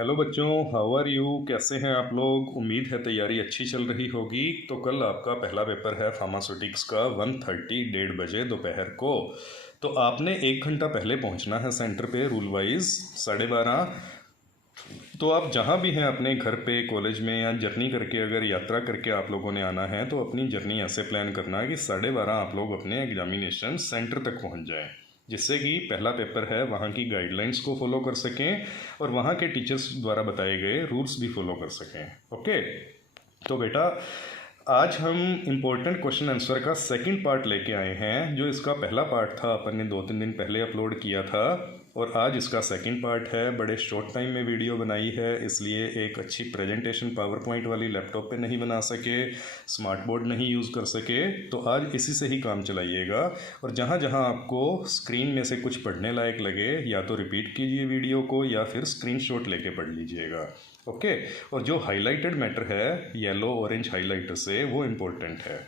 Hello बच्चों, how are you? कैसे हैं आप लोग? उम्मीद है तैयारी अच्छी चल रही होगी। तो कल आपका पहला पेपर है फार्मास्यूटिक्स का 1:30 1:30 दोपहर को। तो आपने 1 घंटा पहले पहुंचना है सेंटर पे, रूल वाइज 12:30। तो आप जहां भी हैं अपने घर पे, कॉलेज में या जर्नी करके, अगर यात्रा करके आप लोगों ने आना है तो अपनी जर्नी ऐसे प्लान करना है कि 12:30 आप लोग अपने एग्जामिनेशन सेंटर तक पहुंच जाएं, जिससे कि पहला पेपर है वहाँ की गाइडलाइंस को फॉलो कर सकें और वहाँ के टीचर्स द्वारा बताए गए रूल्स भी फॉलो कर सकें। ओके, तो बेटा आज हम इम्पोर्टेंट क्वेश्चन आंसर का सेकंड पार्ट लेके आए हैं। जो इसका पहला पार्ट था अपन ने 2-3 दिन पहले अपलोड किया था, और आज इसका सेकंड पार्ट है। बड़े शॉर्ट टाइम में वीडियो बनाई है, इसलिए एक अच्छी प्रेजेंटेशन पावर पॉइंट वाली लैपटॉप पे नहीं बना सके, स्मार्ट बोर्ड नहीं यूज़ कर सके, तो आज इसी से ही काम चलाइएगा। और जहाँ जहाँ आपको स्क्रीन में से कुछ पढ़ने लायक लगे, या तो रिपीट कीजिए वीडियो को या फिर स्क्रीनशॉट लेके पढ़ लीजिएगा। ओके, और जो हाईलाइटेड मैटर है येलो ऑरेंज हाईलाइटर से, वो इम्पोर्टेंट है।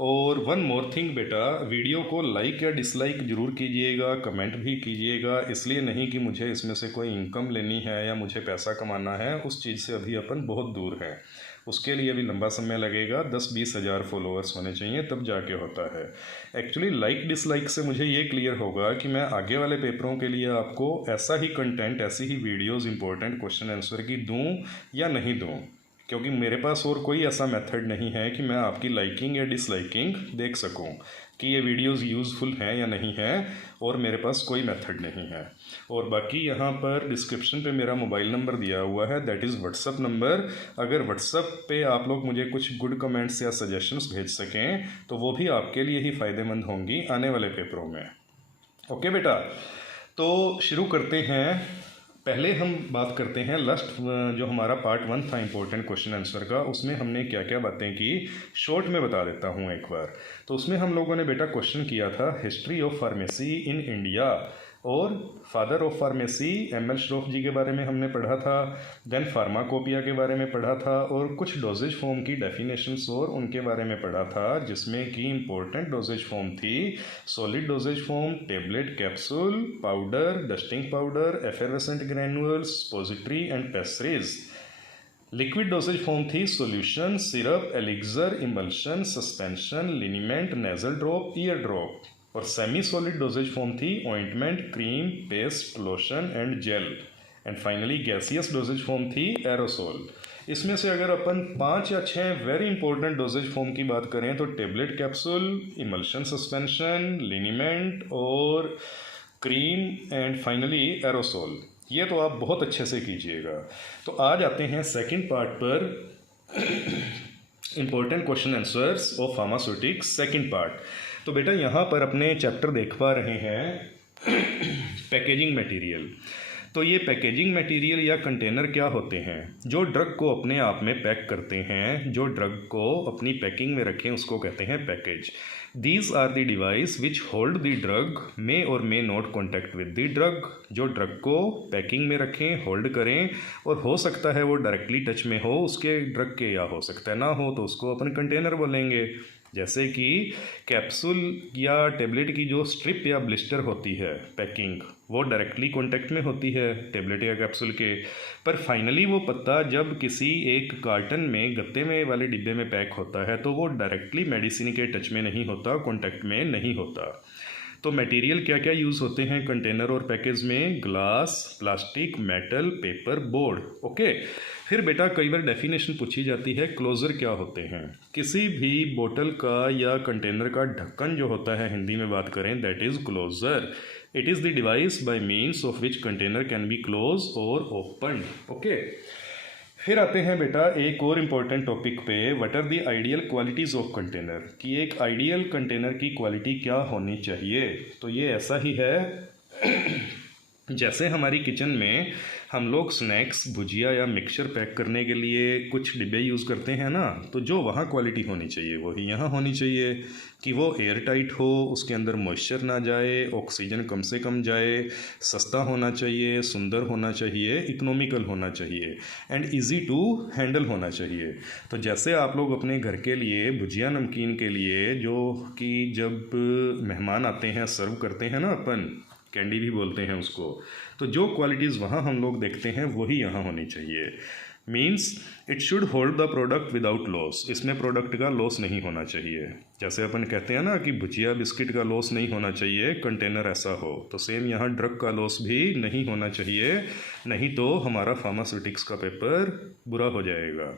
और वन मोर थिंग बेटा, वीडियो को लाइक या डिसलाइक ज़रूर कीजिएगा, कमेंट भी कीजिएगा। इसलिए नहीं कि मुझे इसमें से कोई इनकम लेनी है या मुझे पैसा कमाना है, उस चीज़ से अभी अपन बहुत दूर हैं। उसके लिए भी लंबा समय लगेगा, 10-20 हज़ार फॉलोअर्स होने चाहिए तब जाके होता है। एक्चुअली लाइक डिसलाइक से मुझे ये क्लियर होगा कि मैं आगे वाले पेपरों के लिए आपको ऐसा ही कंटेंट, ऐसी ही वीडियोज़ इंपॉर्टेंट क्वेश्चन आंसर की दूँ या नहीं दूँ, क्योंकि मेरे पास और कोई ऐसा मेथड नहीं है कि मैं आपकी लाइकिंग या डिसलाइकिंग देख सकूं कि ये वीडियोस यूज़फुल हैं या नहीं हैं, और मेरे पास कोई मेथड नहीं है। और बाकी यहाँ पर डिस्क्रिप्शन पे मेरा मोबाइल नंबर दिया हुआ है, दैट इज़ व्हाट्सअप नंबर। अगर व्हाट्सअप पे आप लोग मुझे कुछ गुड कमेंट्स या सजेशंस भेज सकें तो वो भी आपके लिए ही फ़ायदेमंद होंगी आने वाले पेपरों में। ओके बेटा, तो शुरू करते हैं। पहले हम बात करते हैं लास्ट जो हमारा पार्ट 1 था इम्पोर्टेंट क्वेश्चन आंसर का, उसमें हमने क्या क्या बातें की, शॉर्ट में बता देता हूँ एक बार। तो उसमें हम लोगों ने बेटा क्वेश्चन किया था history of pharmacy in India, और father of pharmacy M L. Shroff ji के बारे में हमने पढ़ा था। देन फार्माकोपिया के बारे में पढ़ा था, और कुछ डोजेज फॉर्म की डेफिनेशंस और उनके बारे में पढ़ा था, जिसमें कि इम्पोर्टेंट डोजेज फॉर्म थी solid dosage form, tablet, capsule, powder, dusting powder, effervescent granules, suppository and pastries. Liquid dosage form थी solution, syrup, elixir, emulsion, suspension, liniment, nasal drop, ear drop. और सेमी सॉलिड डोजेज फॉर्म थी ointment, cream, paste, lotion and gel. And finally gaseous dosage form थी aerosol. इसमें से अगर अपन 5 या 6 very important doses form की बात करें तो टेबलेट, कैप्सूल, इमल्शन सस्पेंशन, लिनीमेंट और क्रीम एंड फाइनली एरोसोल, ये तो आप बहुत अच्छे से कीजिएगा। तो आज आते हैं सेकंड पार्ट पर, important question answers of pharmaceutics second part. तो बेटा यहाँ पर अपने चैप्टर देख पा रहे हैं पैकेजिंग मटेरियल। तो ये पैकेजिंग मटेरियल या कंटेनर क्या होते हैं? जो ड्रग को अपने आप में पैक करते हैं, जो ड्रग को अपनी पैकिंग में रखें, उसको कहते हैं package. These are the device which hold the drug may और may not contact with the drug. जो ड्रग को पैकिंग में रखें, होल्ड करें, और हो सकता है वो डायरेक्टली टच में हो उसके ड्रग के, या हो सकता है ना हो, तो उसको अपन कंटेनर बोलेंगे। जैसे कि कैप्सूल या टेबलेट की जो स्ट्रिप या ब्लिस्टर होती है पैकिंग, वो डायरेक्टली कांटेक्ट में होती है टेबलेट या कैप्सूल के, पर फाइनली वो पत्ता जब किसी एक कार्टन में, गत्ते में वाले डिब्बे में पैक होता है, तो वो डायरेक्टली मेडिसिन के टच में नहीं होता, कांटेक्ट में नहीं होता। तो मटेरियल क्या क्या यूज़ होते हैं कंटेनर और पैकेज में? Glass, plastic, metal, paper, board. Okay, फिर बेटा कई बार डेफिनेशन पूछी जाती है, क्लोजर क्या होते हैं? किसी भी बोतल का या कंटेनर का ढक्कन जो होता है, हिंदी में बात करें, that is closure. It is the device by means of which container can be close और ओपन। ओके, फिर आते हैं बेटा एक और इम्पॉर्टेंट टॉपिक पे, what are the ideal qualities of container, कि एक आइडियल कंटेनर की क्वालिटी क्या होनी चाहिए। तो ये ऐसा ही है जैसे हमारी किचन में हम लोग स्नैक्स, भुजिया या मिक्सचर पैक करने के लिए कुछ डिब्बे यूज़ करते हैं ना, तो जो वहाँ क्वालिटी होनी चाहिए वही यहाँ होनी चाहिए, कि वो एयर टाइट हो, उसके अंदर मॉइस्चर ना जाए, ऑक्सीजन कम से कम जाए, सस्ता होना चाहिए, सुंदर होना चाहिए, इकोनॉमिकल होना चाहिए, एंड इजी टू हैंडल होना चाहिए। तो जैसे आप लोग अपने घर के लिए भुजिया नमकीन के लिए, जो कि जब मेहमान आते हैं सर्व करते हैं ना अपन, कैंडी भी बोलते हैं उसको, तो जो क्वालिटीज़ वहाँ हम लोग देखते हैं वही यहाँ होनी चाहिए। Means it should hold the product without loss, इसमें प्रोडक्ट का लॉस नहीं होना चाहिए। जैसे अपन कहते हैं ना कि भुजिया बिस्किट का लॉस नहीं होना चाहिए, कंटेनर ऐसा हो, तो सेम यहाँ ड्रग का लॉस भी नहीं होना चाहिए, नहीं तो हमारा फार्मास्यूटिक्स का पेपर बुरा हो जाएगा।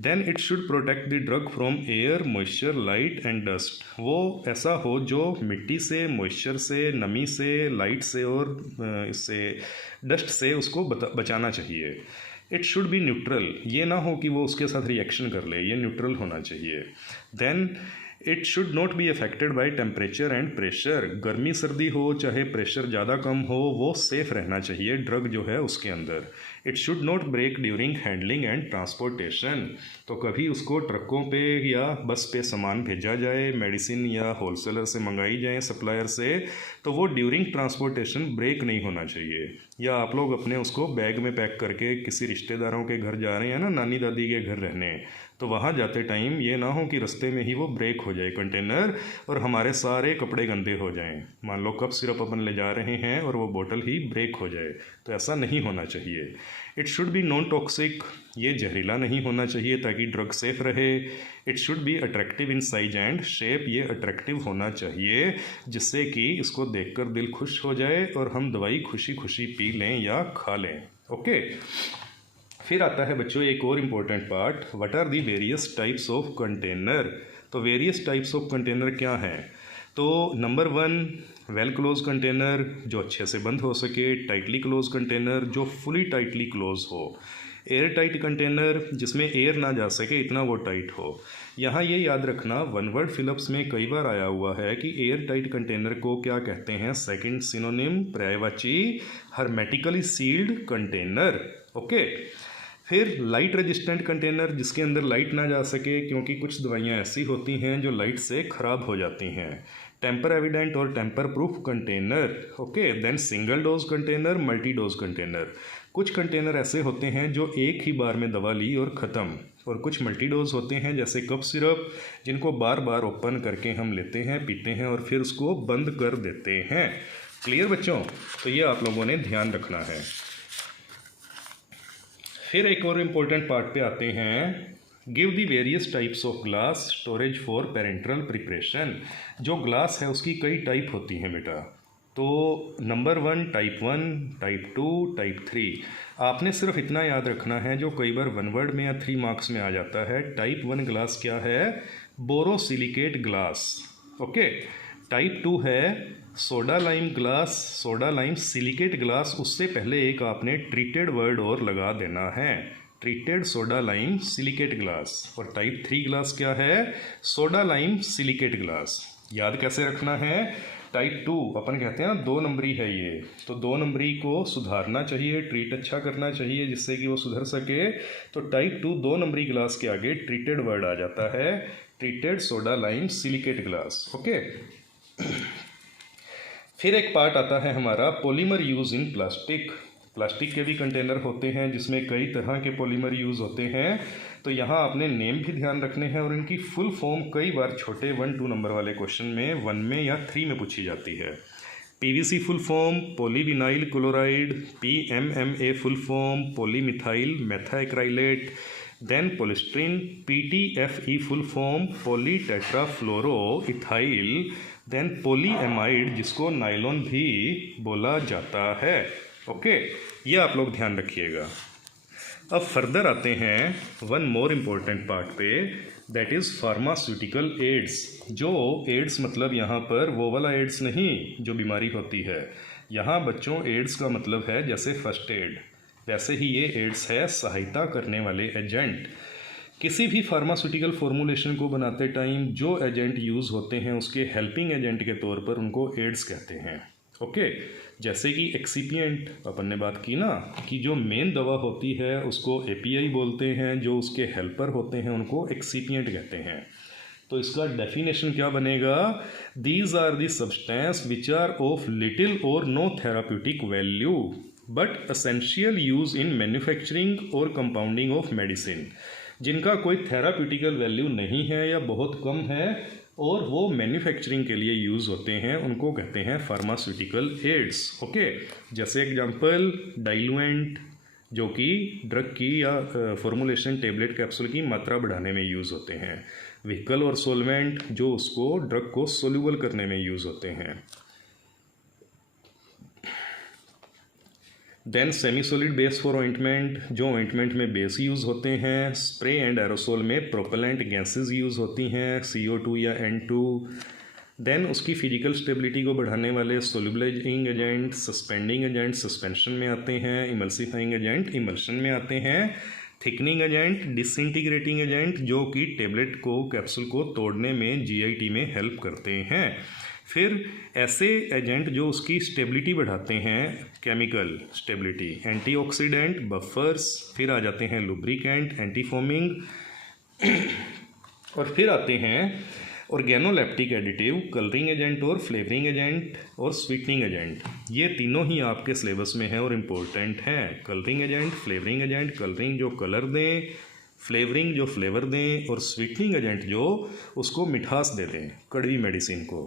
Then it should protect the drug from air, moisture, light and dust. वो ऐसा हो जो मिट्टी से, मॉइस्चर से, नमी से, लाइट से और इससे डस्ट से उसको बचाना चाहिए। इट शुड बी न्यूट्रल, ये ना हो कि वो उसके साथ रिएक्शन कर ले, ये न्यूट्रल होना चाहिए। Then it should not be affected by temperature and pressure, गर्मी सर्दी हो चाहे प्रेशर ज़्यादा कम हो, वो सेफ़ रहना चाहिए ड्रग जो है उसके अंदर। It should not break during handling and transportation, तो कभी उसको ट्रकों पे या बस पे सामान भेजा जाए, मेडिसिन या होलसेलर से मंगाई जाए, सप्लायर से, तो वो ड्यूरिंग ट्रांसपोर्टेशन ब्रेक नहीं होना चाहिए। या आप लोग अपने उसको बैग में पैक करके किसी रिश्तेदारों के घर जा रहे हैं ना, नानी दादी के घर रहने, तो वहाँ जाते टाइम ये ना हो कि रास्ते में ही वो ब्रेक हो जाए कंटेनर और हमारे सारे कपड़े गंदे हो जाएं। मान लो कप सिरप अपन ले जा रहे हैं और वो बोतल ही ब्रेक हो जाए, तो ऐसा नहीं होना चाहिए। It should be non toxic, ये जहरीला नहीं होना चाहिए ताकि ड्रग सेफ रहे। It should be attractive in size and shape, ये अट्रैक्टिव होना चाहिए जिससे कि इसको देखकर दिल खुश हो जाए और हम दवाई खुशी खुशी पी लें या खा लें। ओके, फिर आता है बच्चों एक और important part, what are the various types of container. तो वेरियस टाइप्स ऑफ कंटेनर क्या हैं? तो नंबर 1 वेल क्लोज कंटेनर, जो अच्छे से बंद हो सके, टाइटली क्लोज कंटेनर जो फुली टाइटली क्लोज हो, एयर टाइट कंटेनर जिसमें एयर ना जा सके इतना वो टाइट हो। यहाँ ये याद रखना, वन वर्ड फिलिप्स में कई बार आया हुआ है कि एयर टाइट कंटेनर को क्या कहते हैं, सेकंड सिनोनिम पर्यायवाची हर्मेटिकली सील्ड कंटेनर। ओके, फिर लाइट रेजिस्टेंट कंटेनर जिसके अंदर लाइट ना जा सके, क्योंकि कुछ दवाइयाँ ऐसी होती हैं जो लाइट से ख़राब हो जाती हैं। टेम्पर एविडेंट और tamper proof container. Okay, then single dose container, multi dose container. कुछ कंटेनर ऐसे होते हैं जो एक ही बार में दवा ली और ख़त्म, और कुछ मल्टी डोज होते हैं जैसे कप सिरप, जिनको बार बार ओपन करके हम लेते हैं, पीते हैं और फिर उसको बंद कर देते हैं। क्लियर बच्चों? तो ये आप लोगों ने ध्यान रखना है। फिर एक और इम्पोर्टेंट पार्ट पे आते हैं, give the various types of glass storage for parenteral preparation. जो ग्लास है उसकी कई टाइप होती हैं बेटा। तो नंबर 1 टाइप 1, टाइप 2, टाइप 3। आपने सिर्फ इतना याद रखना है जो कई बार 1 वर्ड में या 3 मार्क्स में आ जाता है। टाइप 1 ग्लास क्या है? Borosilicate glass. ओके, टाइप 2 है soda lime glass, soda lime silicate glass. उससे पहले एक आपने ट्रीटेड वर्ड और लगा देना है, treated soda lime silicate glass. और टाइप 3 ग्लास क्या है? Soda lime silicate glass. याद कैसे रखना है? टाइप 2 अपन कहते हैं ना 2 नंबरी है ये, तो 2 नंबरी को सुधारना चाहिए, ट्रीट अच्छा करना चाहिए जिससे कि वो सुधर सके। तो टाइप 2 2 नंबरी ग्लास के आगे ट्रीटेड वर्ड आ जाता है, treated soda lime silicate glass. Okay, फिर एक पार्ट आता है हमारा polymer use in plastic. Plastic के भी कंटेनर होते हैं जिसमें कई तरह के पॉलीमर यूज़ होते हैं। तो यहाँ आपने नेम भी ध्यान रखने हैं और इनकी फुल फॉर्म कई बार छोटे 1-2 नंबर वाले क्वेश्चन में 1 में या 3 में पूछी जाती है। PVC full form polyvinyl chloride, PMMA full form polymethyl methacrylate, then polystyrene, PTFE full form polytetrafluoro ethyl, then polyamide जिसको नायलॉन भी बोला जाता है। ओके, ये आप लोग ध्यान रखिएगा। अब फर्दर आते हैं 1 मोर इम्पोर्टेंट पार्ट पे, दैट इज़ फार्मास्यूटिकल एड्स। जो एड्स मतलब यहाँ पर वो वाला एड्स नहीं जो बीमारी होती है, यहाँ बच्चों एड्स का मतलब है जैसे फर्स्ट एड, वैसे ही ये एड्स है सहायता करने वाले एजेंट। किसी भी फार्मास्यूटिकल फॉर्मुलेशन को बनाते टाइम जो एजेंट यूज़ होते हैं उसके हेल्पिंग एजेंट के तौर पर उनको एड्स कहते हैं। ओके, जैसे कि एक्सीपिएंट अपन ने बात की ना कि जो मेन दवा होती है उसको एपीआई बोलते हैं, जो उसके हेल्पर होते हैं उनको एक्सीपिएंट कहते हैं। तो इसका डेफिनेशन क्या बनेगा? These are the substance which are of little और no therapeutic value but essential use in manufacturing और कंपाउंडिंग ऑफ मेडिसिन। जिनका कोई थेराप्यूटिकल वैल्यू नहीं है या बहुत कम है और वो मैन्युफैक्चरिंग के लिए यूज़ होते हैं, उनको कहते हैं फार्मास्यूटिकल एड्स। ओके, जैसे एग्जांपल डाइलुएंट जो कि ड्रग की या फॉर्मुलेशन टेबलेट कैप्सूल की मात्रा बढ़ाने में यूज़ होते हैं। व्हीकल और सोलवेंट जो उसको ड्रग को सोल्यूबल करने में यूज़ होते हैं। Then semi solid base for ointment जो ऑइंटमेंट में बेस यूज़ होते हैं। स्प्रे एंड एरोसोल में प्रोपेलेंट गैसेस यूज़ होती हैं, CO2 या N2। देन उसकी फिजिकल स्टेबिलिटी को बढ़ाने वाले solubilising agent, suspending agent suspension में आते हैं, इमल्सिफाइंग एजेंट इमल्शन में आते हैं, थिकनिंग एजेंट, डिसइंटीग्रेटिंग एजेंट जो कि टेबलेट को कैप्सूल को तोड़ने में GIT में हेल्प करते हैं। फिर ऐसे एजेंट जो उसकी स्टेबिलिटी बढ़ाते हैं, केमिकल स्टेबिलिटी, एंटीऑक्सीडेंट, बफर्स। फिर आ जाते हैं लुब्रिकेंट, एंटीफोमिंग और फिर आते हैं ऑर्गेनोलेप्टिक एडिटिव, कलरिंग एजेंट और फ्लेवरिंग एजेंट और स्वीटनिंग एजेंट। ये तीनों ही आपके सिलेबस में हैं और इम्पोर्टेंट हैं। Colouring agent, flavouring agent, colouring जो कलर दें, फ्लेवरिंग जो फ्लेवर दें और स्वीटनिंग एजेंट जो उसको मिठास दे दें कड़वी मेडिसिन को।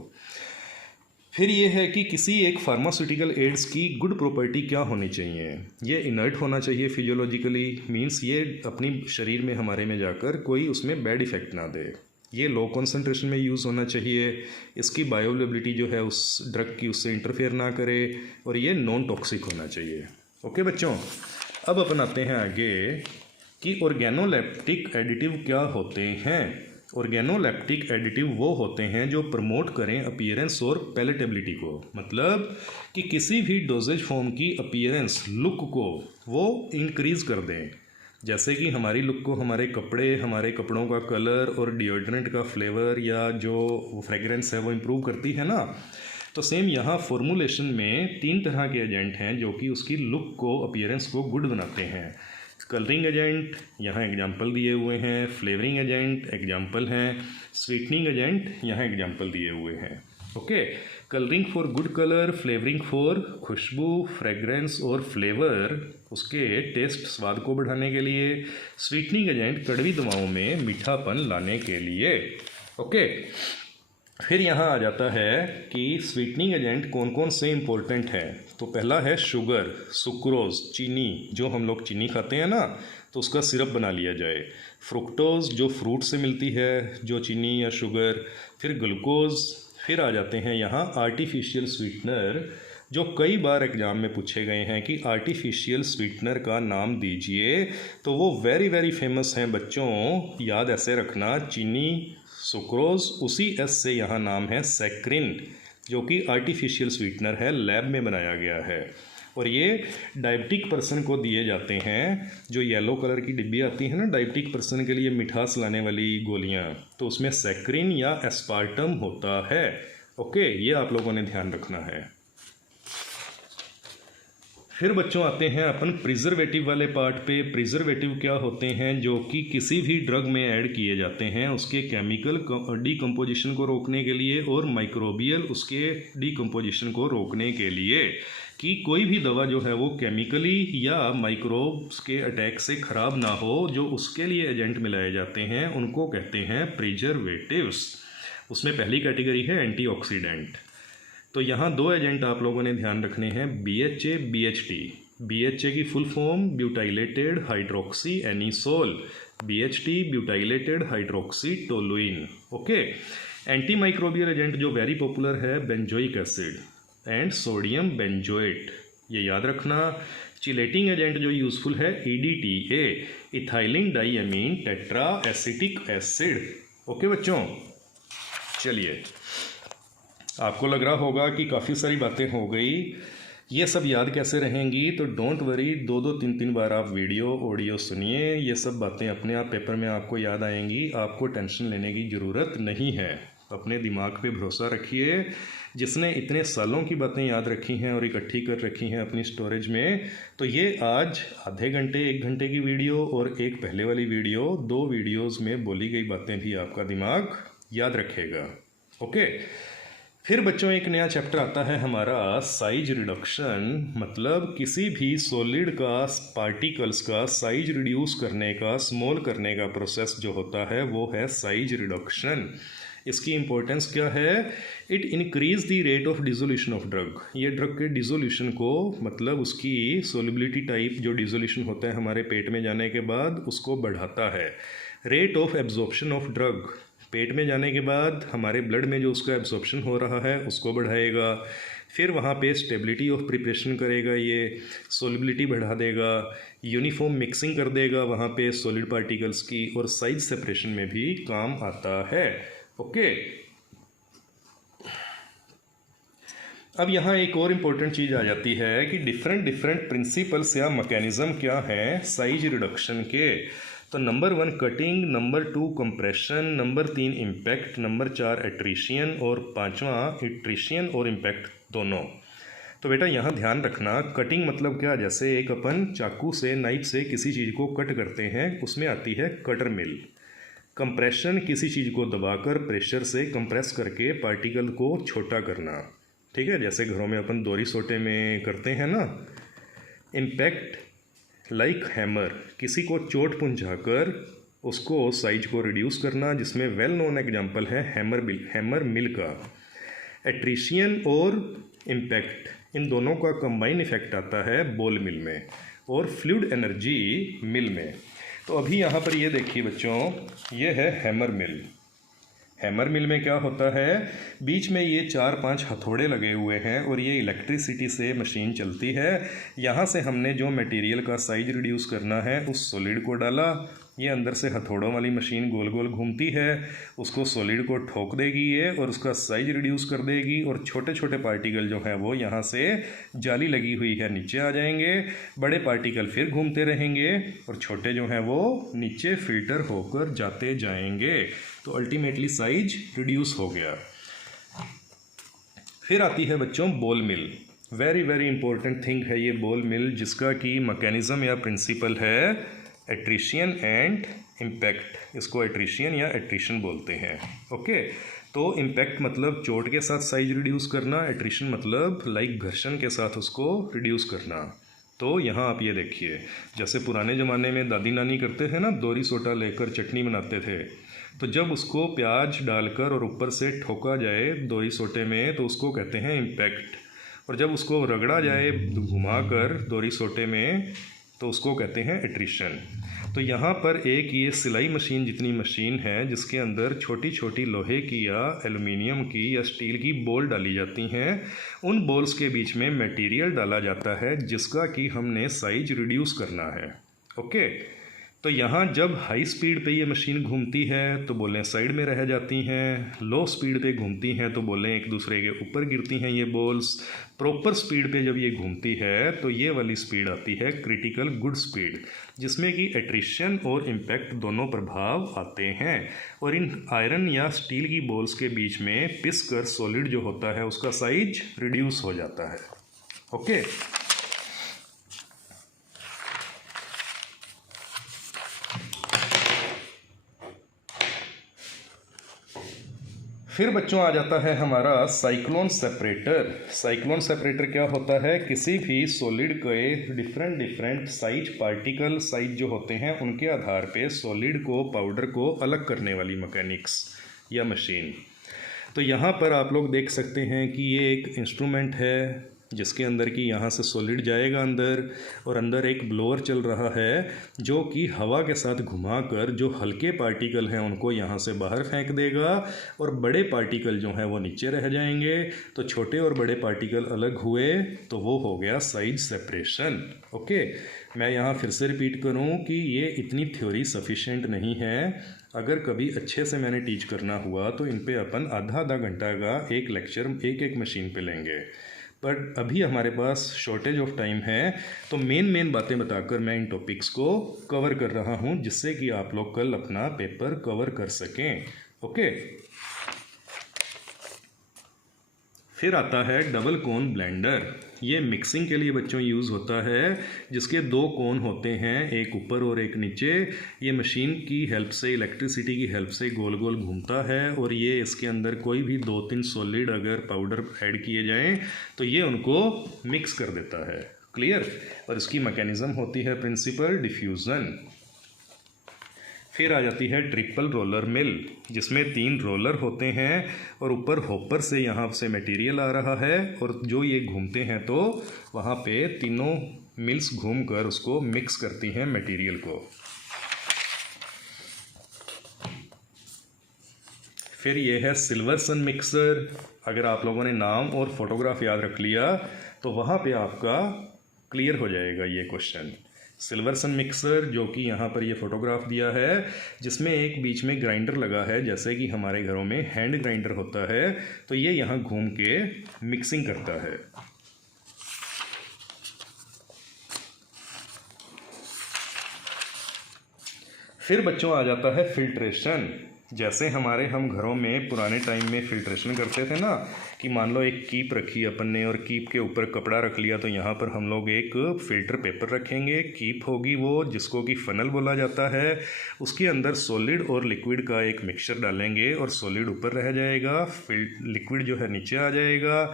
फिर ये है कि किसी एक फार्मास्यूटिकल एड्स की गुड प्रॉपर्टी क्या होनी चाहिए। ये इनर्ट होना चाहिए फिजियोलॉजिकली, मींस ये अपनी शरीर में हमारे में जाकर कोई उसमें बैड इफ़ेक्ट ना दे। ये लो कंसंट्रेशन में यूज़ होना चाहिए, इसकी बायोअवेलेबिलिटी जो है उस ड्रग की उससे इंटरफेयर ना करे और ये नॉन टॉक्सिक होना चाहिए। ओके बच्चों, अब अपन आते हैं आगे कि ऑर्गेनोलेप्टिक एडिटिव क्या होते हैं। ऑर्गेनोलेप्टिक एडिटिव वो होते हैं जो प्रमोट करें अपीयरेंस और पैलेटेबिलिटी को, मतलब कि किसी भी डोजेज फॉर्म की अपीयरेंस, लुक को वो इंक्रीज़ कर दें। जैसे कि हमारी लुक को हमारे कपड़े, हमारे कपड़ों का कलर और डिओड्रेंट का फ्लेवर या जो फ्रेगरेंस है वो इम्प्रूव करती है ना, तो सेम यहाँ फॉर्मुलेशन में 3 तरह के एजेंट हैं जो कि उसकी लुक को, अपीयरेंस को गुड बनाते हैं। कलरिंग एजेंट यहाँ एग्जांपल दिए हुए हैं, फ्लेवरिंग एजेंट एग्जांपल हैं, स्वीटनिंग एजेंट यहाँ एग्जांपल दिए हुए हैं। Okay, colouring for good colour, flavouring for खुशबू, फ्रेगरेंस और फ्लेवर उसके टेस्ट, स्वाद को बढ़ाने के लिए, स्वीटनिंग एजेंट कड़वी दवाओं में मीठापन लाने के लिए। ओके, फिर यहाँ आ जाता है कि स्वीटनिंग एजेंट कौन कौन से इम्पोर्टेंट हैं। तो पहला है शुगर, सुक्रोज, चीनी, जो हम लोग चीनी खाते हैं ना तो उसका सिरप बना लिया जाए। फ्रुक्टोज जो फ्रूट से मिलती है, जो चीनी या शुगर। फिर ग्लूकोज। फिर आ जाते हैं यहाँ आर्टिफिशियल स्वीटनर, जो कई बार एग्ज़ाम में पूछे गए हैं कि आर्टिफिशियल स्वीटनर का नाम दीजिए, तो वो वेरी वेरी फेमस हैं बच्चों, याद ऐसे रखना, चीनी, सुक्रोज, उसी एस से यहाँ नाम है सैक्रिन, जो कि आर्टिफिशियल स्वीटनर है, लैब में बनाया गया है। और ये डायबिटिक पर्सन को दिए जाते हैं। जो येलो कलर की डिब्बी आती है ना डायबिटिक पर्सन के लिए मिठास लाने वाली गोलियाँ, तो उसमें सैक्रिन या एस्पार्टम होता है। ओके, ये आप लोगों ने ध्यान रखना है। फिर बच्चों आते हैं अपन प्रिजर्वेटिव वाले पार्ट पे। प्रिजर्वेटिव क्या होते हैं, जो कि किसी भी ड्रग में ऐड किए जाते हैं उसके केमिकल डीकम्पोजिशन को रोकने के लिए और माइक्रोबियल उसके डीकम्पोजिशन को रोकने के लिए, कि कोई भी दवा जो है वो केमिकली या माइक्रोब्स के अटैक से ख़राब ना हो, जो उसके लिए एजेंट मिलाए जाते हैं उनको कहते हैं प्रिजर्वेटिव्स। उसमें पहली कैटेगरी है एंटीऑक्सीडेंट। तो यहाँ 2 एजेंट आप लोगों ने ध्यान रखने हैं, BHA, BHT। BHA की full form butylated hydroxy anisole, BHT butylated hydroxy toluene. Okay, anti microbial agent जो वेरी पॉपुलर है, benzoic acid and sodium benzoate, ये याद रखना। चिलेटिंग एजेंट जो यूज़फुल है, EDTA, ethylene diamine tetra acetic acid. Okay बच्चों, चलिए, आपको लग रहा होगा कि काफ़ी सारी बातें हो गई, ये सब याद कैसे रहेंगी, तो डोंट वरी, 2-2, 3-3 बार आप वीडियो ऑडियो सुनिए, ये सब बातें अपने आप पेपर में आपको याद आएंगी। आपको टेंशन लेने की ज़रूरत नहीं है, अपने दिमाग पे भरोसा रखिए। जिसने इतने सालों की बातें याद रखी हैं और इकट्ठी कर रखी हैं अपनी स्टोरेज में, तो ये आज आधे घंटे 1 घंटे की वीडियो और एक पहले वाली वीडियो, 2 वीडियोज़ में बोली गई बातें भी आपका दिमाग याद रखेगा। ओके, फिर बच्चों एक नया चैप्टर आता है हमारा साइज रिडक्शन, मतलब किसी भी सॉलिड का, पार्टिकल्स का साइज रिड्यूस करने का, स्मॉल करने का प्रोसेस जो होता है वो है साइज रिडक्शन। इसकी इम्पोर्टेंस क्या है? It increase the rate of dissolution of drug. ये ड्रग के डिसोल्यूशन को, मतलब उसकी सोलिबिलिटी टाइप जो डिसोल्यूशन होता है हमारे पेट में जाने के बाद, उसको बढ़ाता है। Rate of absorption of drug, पेट में जाने के बाद हमारे ब्लड में जो उसका एब्जॉर्प्शन हो रहा है उसको बढ़ाएगा। फिर वहाँ पे स्टेबिलिटी ऑफ प्रिपरेशन करेगा, ये सोलिबिलिटी बढ़ा देगा, यूनिफॉर्म मिक्सिंग कर देगा वहाँ पे सॉलिड पार्टिकल्स की, और साइज सेपरेशन में भी काम आता है। ओके, अब यहाँ एक और इम्पोर्टेंट चीज़ आ जाती है कि डिफरेंट प्रिंसिपल्स या मैकेनिज्म क्या हैं साइज रिडक्शन के। तो number 1 cutting, number 2 compression, number 3 impact, number 4 एट्रिशियन, और 5वां एट्रिशियन और इम्पैक्ट दोनों। तो बेटा यहाँ ध्यान रखना, कटिंग मतलब क्या? जैसे एक अपन चाकू से, नाइफ से किसी चीज़ को कट करते हैं, उसमें आती है कटर मिल। कंप्रेशन, किसी चीज़ को दबाकर प्रेशर से कंप्रेस करके पार्टिकल को छोटा करना, ठीक है, जैसे घरों में अपन दोरी सोटे में करते हैं ना। इम्पैक्ट लाइक हैमर, किसी को चोट पहुंचाकर उसको साइज को रिड्यूस करना, जिसमें वेल नोन एग्जांपल है हैमर मिल का। एट्रिशियन और इम्पैक्ट, इन दोनों का कंबाइन इफेक्ट आता है बॉल मिल में और फ्लूइड एनर्जी मिल में। तो अभी यहाँ पर ये देखिए बच्चों, ये है हैमर मिल। हैमर मिल में क्या होता है? बीच में ये 4-5 हथौड़े लगे हुए हैं और ये इलेक्ट्रिसिटी से मशीन चलती है। यहाँ से हमने जो मटेरियल का साइज रिड्यूस करना है उस सॉलिड को डाला, ये अंदर से हथौड़ों वाली मशीन गोल गोल घूमती है, उसको सॉलिड को ठोक देगी ये और उसका साइज रिड्यूस कर देगी, और छोटे छोटे पार्टिकल जो हैं वो यहाँ से जाली लगी हुई है नीचे आ जाएंगे, बड़े पार्टिकल फिर घूमते रहेंगे और छोटे जो हैं वो नीचे फिल्टर होकर जाते जाएंगे। तो अल्टीमेटली साइज रिड्यूस हो गया। फिर आती है बच्चों बॉल मिल। वेरी इंपॉर्टेंट थिंग है ये बॉल मिल, जिसका कि मैकेनिज्म या प्रिंसिपल है एट्रिशियन एंड इम्पैक्ट। इसको एट्रिशियन या एट्रिशन बोलते हैं। ओके, तो इम्पैक्ट मतलब चोट के साथ साइज रिड्यूस करना, एट्रिशन मतलब लाइक घर्षण के साथ उसको रिड्यूस करना। तो यहाँ आप ये देखिए, जैसे पुराने ज़माने में दादी नानी करते थे ना, दोरी सोटा लेकर चटनी बनाते थे, तो जब उसको प्याज डालकर और ऊपर से ठोका जाए दोरी सोटे में तो उसको कहते हैं इम्पैक्ट, और जब उसको रगड़ा जाए घुमाकर दोरी सोटे में तो उसको कहते हैं एट्रिशन। तो यहाँ पर एक ये सिलाई मशीन जितनी मशीन है, जिसके अंदर छोटी छोटी लोहे की या एल्युमिनियम की या स्टील की बॉल डाली जाती हैं, उन बॉल्स के बीच में मटेरियल डाला जाता है जिसका कि हमने साइज रिड्यूस करना है। ओके, तो यहाँ जब हाई स्पीड पे ये मशीन घूमती है तो बोलें साइड में रह जाती हैं, लो स्पीड पे घूमती हैं तो बोलें एक दूसरे के ऊपर गिरती हैं ये बॉल्स। प्रॉपर स्पीड पे जब ये घूमती है तो ये वाली स्पीड आती है क्रिटिकल गुड स्पीड, जिसमें कि एट्रिशन और इम्पैक्ट दोनों प्रभाव आते हैं, और इन आयरन या स्टील की बॉल्स के बीच में पिस कर सॉलिड जो होता है उसका साइज रिड्यूस हो जाता है। ओके, फिर बच्चों आ जाता है हमारा साइक्लोन सेपरेटर। साइक्लोन सेपरेटर क्या होता है? किसी भी सॉलिड के डिफरेंट साइज पार्टिकल साइज जो होते हैं उनके आधार पे सॉलिड को, पाउडर को अलग करने वाली मैकेनिक्स या मशीन। तो यहाँ पर आप लोग देख सकते हैं कि ये एक इंस्ट्रूमेंट है जिसके अंदर की यहाँ से सॉलिड जाएगा अंदर, और अंदर एक ब्लोअर चल रहा है जो कि हवा के साथ घुमाकर जो हल्के पार्टिकल हैं उनको यहाँ से बाहर फेंक देगा, और बड़े पार्टिकल जो हैं वो नीचे रह जाएंगे। तो छोटे और बड़े पार्टिकल अलग हुए तो वो हो गया साइज सेपरेशन। ओके, मैं यहाँ फिर से रिपीट करूँ कि ये इतनी थ्योरी सफिशिएंट नहीं है। अगर कभी अच्छे से मैंने टीच करना हुआ तो इन पे अपन आधा घंटा का एक लेक्चर एक मशीन पे लेंगे, पर अभी हमारे पास शॉर्टेज ऑफ टाइम है, तो मेन बातें बताकर मैं इन टॉपिक्स को कवर कर रहा हूँ जिससे कि आप लोग कल अपना पेपर कवर कर सकें। ओके, फिर आता है डबल कोन ब्लेंडर। ये मिक्सिंग के लिए बच्चों यूज़ होता है, जिसके 2 कोन होते हैं, एक ऊपर और एक नीचे। ये मशीन की हेल्प से, इलेक्ट्रिसिटी की हेल्प से गोल गोल घूमता है, और ये इसके अंदर कोई भी 2-3 सॉलिड अगर पाउडर ऐड किए जाएं तो ये उनको मिक्स कर देता है। क्लियर? और इसकी मैकेनिज़्म होती है प्रिंसिपल डिफ्यूज़न। फिर आ जाती है ट्रिपल रोलर मिल, जिसमें 3 रोलर होते हैं और ऊपर हॉपर से यहाँ से मटेरियल आ रहा है और जो ये घूमते हैं तो वहाँ पे तीनों मिल्स घूमकर उसको मिक्स करती हैं मटेरियल को। फिर ये है सिल्वर्सन मिक्सर। अगर आप लोगों ने नाम और फोटोग्राफ याद रख लिया तो वहाँ पे आपका क्लियर हो जाएगा ये क्वेश्चन। सिल्वर्सन मिक्सर, जो कि यहाँ पर ये फोटोग्राफ दिया है, जिसमें एक बीच में ग्राइंडर लगा है, जैसे कि हमारे घरों में हैंड ग्राइंडर होता है, तो ये यहाँ घूम के मिक्सिंग करता है। फिर बच्चों आ जाता है फिल्ट्रेशन। जैसे हम घरों में पुराने टाइम में फिल्ट्रेशन करते थे ना, कि मान लो एक कीप रखी अपन ने और कीप के ऊपर कपड़ा रख लिया, तो यहाँ पर हम लोग एक फ़िल्टर पेपर रखेंगे। कीप होगी वो, जिसको कि फ़नल बोला जाता है। उसके अंदर सॉलिड और लिक्विड का एक मिक्सचर डालेंगे और सॉलिड ऊपर रह जाएगा, लिक्विड जो है नीचे आ जाएगा।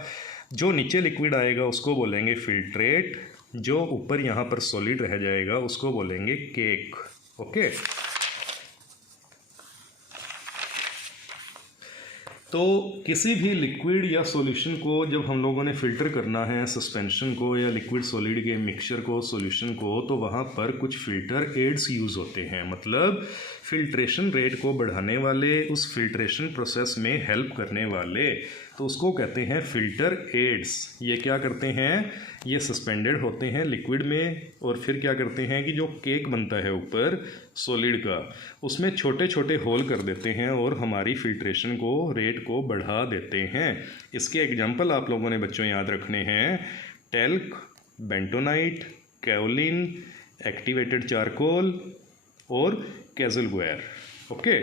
जो नीचे लिक्विड आएगा उसको बोलेंगे फिल्ट्रेट, जो ऊपर यहाँ पर सॉलिड रह जाएगा उसको बोलेंगे केक। ओके, तो किसी भी लिक्विड या सॉल्यूशन को जब हम लोगों ने फ़िल्टर करना है, सस्पेंशन को या लिक्विड सॉलिड के मिक्सचर को, सॉल्यूशन को, तो वहाँ पर कुछ फ़िल्टर एड्स यूज़ होते हैं। मतलब फ़िल्ट्रेशन रेट को बढ़ाने वाले, उस फिल्ट्रेशन प्रोसेस में हेल्प करने वाले, तो उसको कहते हैं फ़िल्टर एड्स। ये क्या करते हैं, ये सस्पेंडेड होते हैं लिक्विड में और फिर क्या करते हैं कि जो केक बनता है ऊपर सॉलिड का, उसमें छोटे छोटे होल कर देते हैं और हमारी फ़िल्ट्रेशन को, रेट को बढ़ा देते हैं। इसके एग्जांपल आप लोगों ने बच्चों याद रखने हैं, टेल्क, बेंटोनाइट, कैओलिन, एक्टिवेटेड चारकोल और कैज़लवेयर। ओके,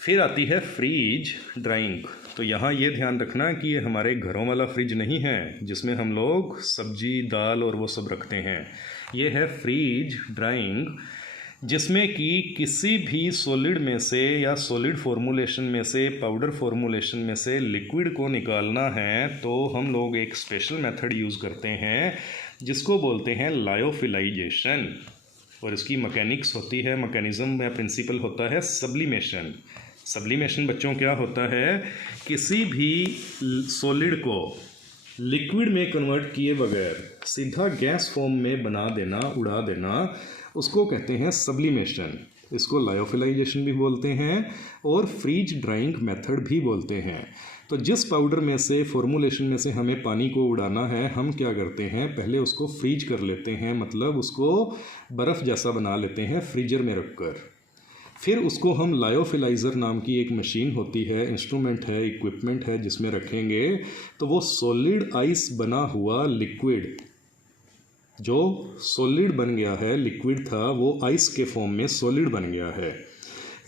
फिर आती है फ्रीज ड्राइंग। तो यहाँ ये ध्यान रखना कि ये हमारे घरों वाला फ्रिज नहीं है जिसमें हम लोग सब्जी, दाल और वो सब रखते हैं। ये है फ्रीज ड्राइंग, जिसमें कि किसी भी सॉलिड में से या सॉलिड फॉर्मूलेशन में से, पाउडर फॉर्मूलेशन में से लिक्विड को निकालना है, तो हम लोग एक स्पेशल मेथड यूज़ करते हैं जिसको बोलते हैं लायोफिलाइजेशन। और इसकी मैकेनिक्स होती है, मैकेनिज़्म या प्रिंसिपल होता है सब्लिमेशन। सब्लिमेशन बच्चों क्या होता है, किसी भी सॉलिड को लिक्विड में कन्वर्ट किए बगैर सीधा गैस फॉर्म में बना देना, उड़ा देना, उसको कहते हैं सब्लिमेशन। इसको लायोफिलाइजेशन भी बोलते हैं और फ्रीज ड्राइंग मेथड भी बोलते हैं। तो जिस पाउडर में से, फॉर्मूलेशन में से हमें पानी को उड़ाना है, हम क्या करते हैं, पहले उसको फ्रीज कर लेते हैं, मतलब उसको बर्फ़ जैसा बना लेते हैं फ्रीजर में रखकर। फिर उसको हम लायोफिलाइज़र नाम की एक मशीन होती है, इंस्ट्रूमेंट है, इक्विपमेंट है, जिसमें रखेंगे, तो वो सॉलिड आइस बना हुआ लिक्विड, जो सॉलिड बन गया है, लिक्विड था वो आइस के फॉर्म में सॉलिड बन गया है,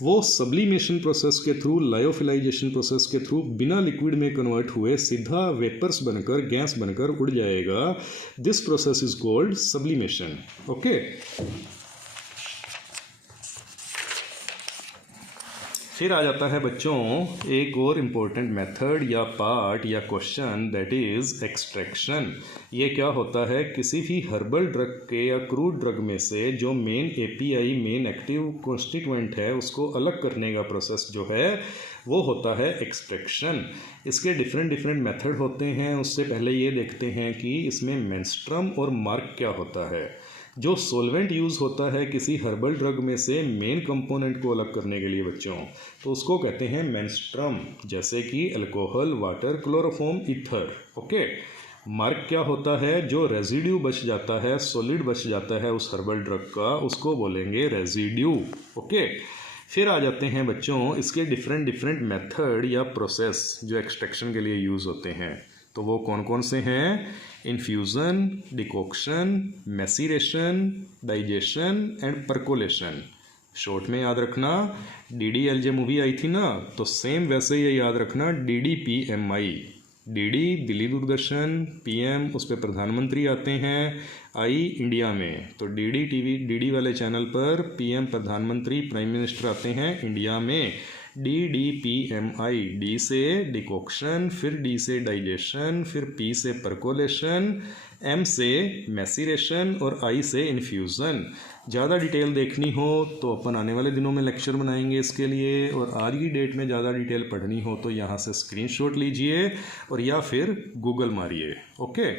वो सब्लिमेशन प्रोसेस के थ्रू, लायोफिलाइजेशन प्रोसेस के थ्रू बिना लिक्विड में कन्वर्ट हुए सीधा वेपर्स बनकर, गैस बनकर उड़ जाएगा। This process is called sublimation. Okay, फिर आ जाता है बच्चों एक और इम्पोर्टेंट मेथड या पार्ट या क्वेश्चन, दैट इज़ एक्सट्रैक्शन। ये क्या होता है, किसी भी हर्बल ड्रग के या क्रूड ड्रग में से जो main API, men active constituent है, उसको अलग करने का प्रोसेस जो है वो होता है एक्सट्रैक्शन। इसके डिफरेंट मेथड होते हैं। उससे पहले ये देखते हैं कि इसमें मेंस्ट्रम और मार्क क्या होता है। जो सॉल्वेंट यूज़ होता है किसी हर्बल ड्रग में से मेन कंपोनेंट को अलग करने के लिए बच्चों, तो उसको कहते हैं मेंस्ट्रम, जैसे कि alcohol, water, chloroform, ether. Okay, mark क्या होता है, जो रेजिड्यू बच जाता है, सॉलिड बच जाता है उस हर्बल ड्रग का, उसको बोलेंगे रेजिड्यू। ओके, फिर आ जाते हैं बच्चों इसके डिफरेंट मेथड या प्रोसेस जो एक्सट्रैक्शन के लिए यूज़ होते हैं। तो वो कौन कौन से हैं, infusion, decoction, maceration, digestion and percolation. Short में याद रखना, DDLJ मूवी आई थी ना, तो सेम वैसे ही याद रखना DDPMI। DD Delhi Doordarshan, PM उस पर प्रधानमंत्री आते हैं, आई इंडिया में, तो DD TV, DD वाले चैनल पर PM प्रधानमंत्री, प्राइम मिनिस्टर आते हैं इंडिया में। DDPMI, D से डिकॉक्शन, फिर D से डाइजेशन, फिर P से परकोलेशन, M से मैसीरेशन और I से इन्फ्यूज़न। ज़्यादा डिटेल देखनी हो तो अपन आने वाले दिनों में लेक्चर बनाएंगे इसके लिए, और आज की डेट में ज़्यादा डिटेल पढ़नी हो तो यहाँ से स्क्रीनशॉट लीजिए और या फिर गूगल मारिए। ओके,